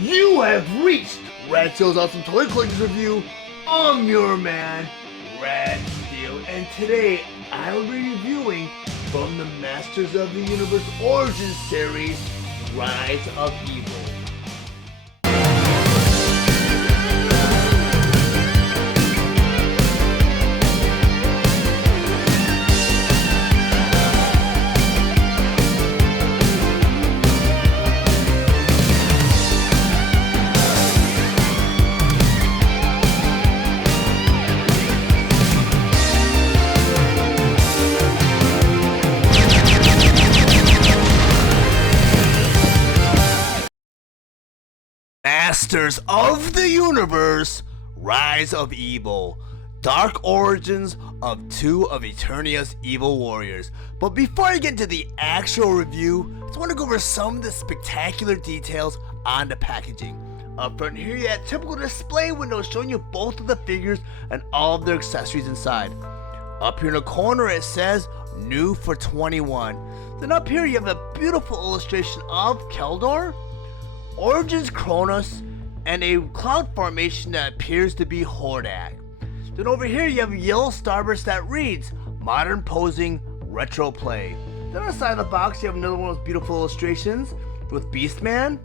You have reached Red Steele's Awesome Toy Collector's Review. I'm your man, Red Steele, and today I will be reviewing from the Masters of the Universe Origins series, Rise of Evil. Masters of the Universe, Rise of Evil, Dark Origins of two of Eternia's evil warriors. But before I get into the actual review, I just want to go over some of the spectacular details on the packaging. Up front here you have typical display windows showing you both of the figures and all of their accessories inside. Up here in the corner it says, new for 21. Then up here you have a beautiful illustration of Keldor, Origins Kronis, and a cloud formation that appears to be Hordak. Then over here you have a yellow starburst that reads, Modern Posing Retro Play. Then on the side of the box you have another one of those beautiful illustrations with Beastman,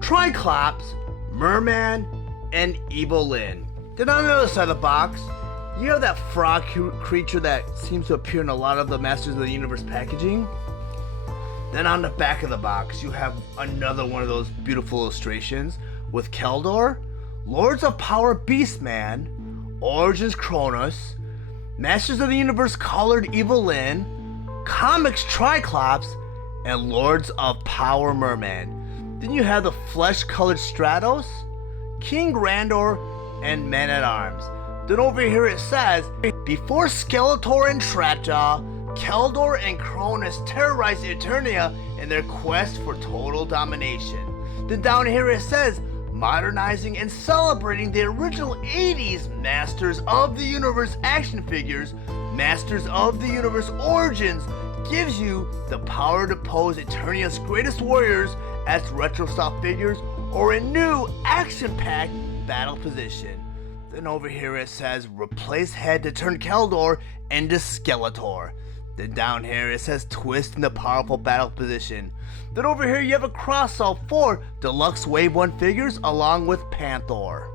Triclops, Merman, and Evil Lyn. Then on the other side of the box, you have that frog creature that seems to appear in a lot of the Masters of the Universe packaging. Then on the back of the box, you have another one of those beautiful illustrations with Keldor, Lords of Power Beastman, Origins Kronis, Masters of the Universe Colored Evil Lyn, Comics Triclops, and Lords of Power Merman. Then you have the flesh-colored Stratos, King Randor, and Men-at-Arms. Then over here it says, before Skeletor and Traja, Keldor and Kronis terrorize Eternia in their quest for total domination. Then down here it says, modernizing and celebrating the original 80s Masters of the Universe action figures, Masters of the Universe Origins gives you the power to pose Eternia's greatest warriors as retro style figures or a new action-packed battle position. Then over here it says, replace head to turn Keldor into Skeletor. Then down here it says twist in the powerful battle position. Then over here you have a cross-sell for Deluxe Wave 1 figures along with Panther.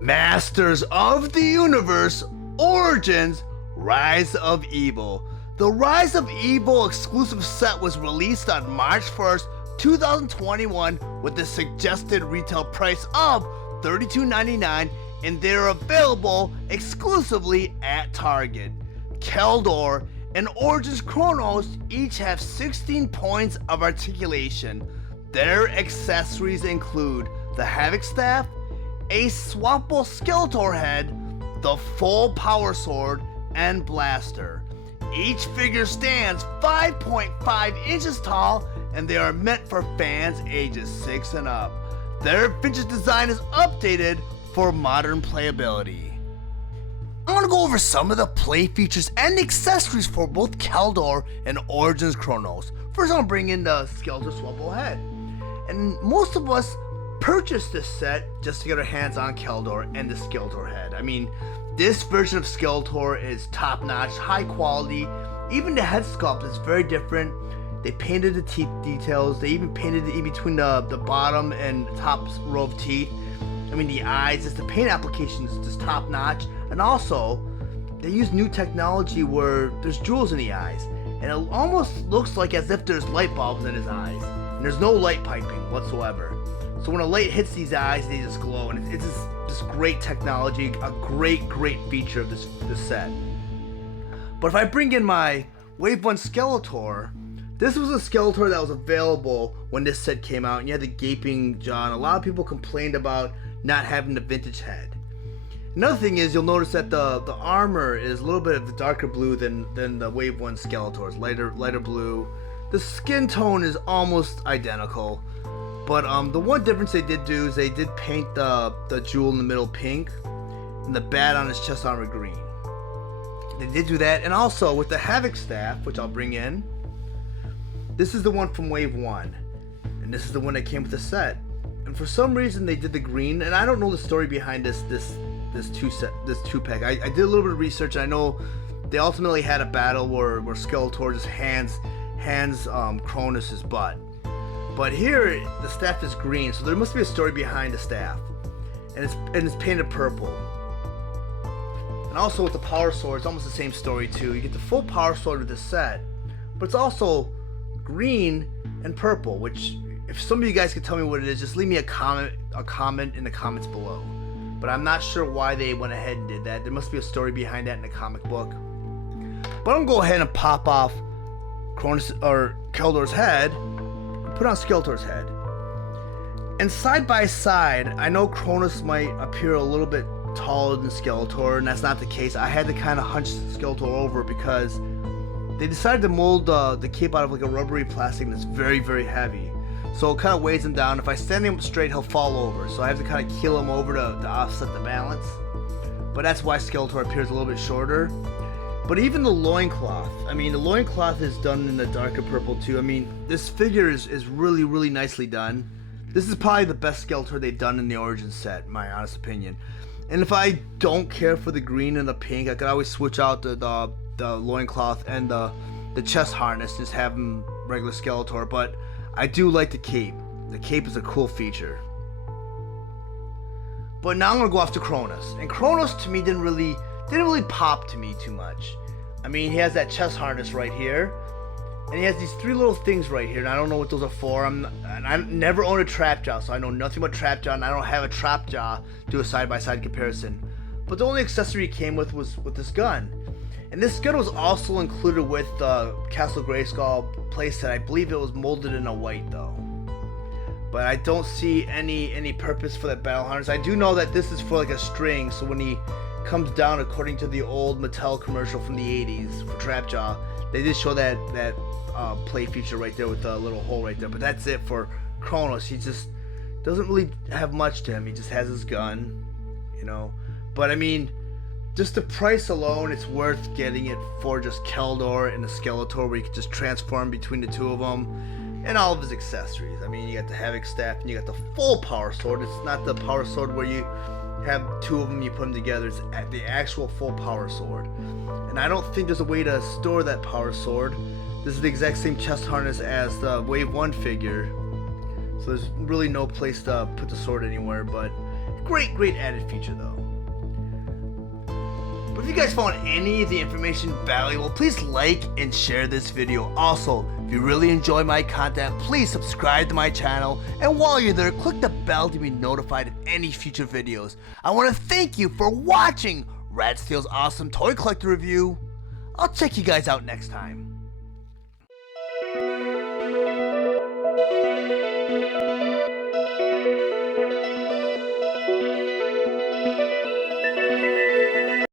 Masters of the Universe Origins Rise of Evil. The Rise of Evil exclusive set was released on March 1st, 2021 with the suggested retail price of $32.99 and they're available exclusively at Target. Keldor and Origins Kronis each have 16 points of articulation. Their accessories include the Havoc Staff, a swappable Skeletor head, the full Power Sword, and Blaster. Each figure stands 5.5 inches tall and they are meant for fans ages 6 and up. Their vintage design is updated for modern playability. I want to go over some of the play features and accessories for both Keldor and Origins Kronis. First, I'm going to bring in the Skeletor swappable head. And most of us purchased this set just to get our hands on Keldor and the Skeletor head. I mean, this version of Skeletor is top-notch, high quality. Even the head sculpt is very different. They painted the teeth details. They even painted it in between the bottom and top row of teeth. I mean, the eyes, just the paint application is just top notch. And also, they use new technology where there's jewels in the eyes. And it almost looks like as if there's light bulbs in his eyes. And there's no light piping whatsoever. So when a light hits these eyes, they just glow. And it's just great technology, a great feature of this set. But if I bring in my Wave 1 Skeletor, this was a Skeletor that was available when this set came out. And you had the gaping jaw. And a lot of people complained about not having the vintage head. Another thing is you'll notice that the armor is a little bit of the darker blue than the Wave 1 Skeletor's, lighter blue. The skin tone is almost identical, but the one difference they did do is they did paint the jewel in the middle pink and the bat on his chest armor green. They did do that, and also with the Havoc Staff, which I'll bring in, this is the one from Wave 1, and this is the one that came with the set. and for some reason they did the green, and I don't know the story behind this two pack. I did a little bit of research. I know they ultimately had a battle where Skeletor just hands Kronis his butt. But here the staff is green, so there must be a story behind the staff, and it's painted purple. And also with the power sword, it's almost the same story too. You get the full power sword with this set, but it's also green and purple. Which, if some of you guys could tell me what it is, just leave me a comment in the comments below. But I'm not sure why they went ahead and did that. There must be a story behind that in the comic book. But I'm gonna go ahead and pop off Kronis or Keldor's head, and put on Skeletor's head. And side by side, I know Kronis might appear a little bit taller than Skeletor, and that's not the case. I had to kind of hunch Skeletor over because they decided to mold the cape out of like a rubbery plastic that's very, very heavy. So it kind of weighs him down. If I stand him straight, he'll fall over. So I have to kind of keel him over to offset the balance. But that's why Skeletor appears a little bit shorter. But even the loincloth, I mean, the loincloth is done in the darker purple too. I mean, this figure is really, really nicely done. This is probably the best Skeletor they've done in the Origins set, in my honest opinion. And if I don't care for the green and the pink, I could always switch out the loincloth and the chest harness, just have him regular Skeletor. But I do like the cape. The cape is a cool feature. But now I'm gonna go off to Kronis. And Kronis to me didn't really pop to me too much. I mean, he has that chest harness right here, and he has these three little things right here, and I don't know what those are for. I never owned a trap jaw, so I know nothing about trap jaw, and I don't have a trap jaw to do a side-by-side comparison. But the only accessory he came with was with this gun. And this gun was also included with the Castle Grayskull playset. I believe it was molded in a white though. But I don't see any purpose for that battle harness. I do know that this is for like a string, so when he comes down, according to the old Mattel commercial from the 80s for Trapjaw, they did show that play feature right there with the little hole right there. But that's it for Kronis. He just doesn't really have much to him. He just has his gun, you know. But I mean, just the price alone, it's worth getting it for just Keldor and the Skeletor, where you can just transform between the two of them and all of his accessories. I mean, you got the Havoc Staff and you got the full power sword. It's not the power sword where you have two of them, you put them together. It's the actual full power sword. And I don't think there's a way to store that power sword. This is the exact same chest harness as the Wave 1 figure, so there's really no place to put the sword anywhere. But great added feature though. But if you guys found any of the information valuable, please like and share this video. Also, if you really enjoy my content, please subscribe to my channel, and while you're there, click the bell to be notified of any future videos. I want to thank you for watching Steele's awesome toy collector review. I'll check you guys out next time.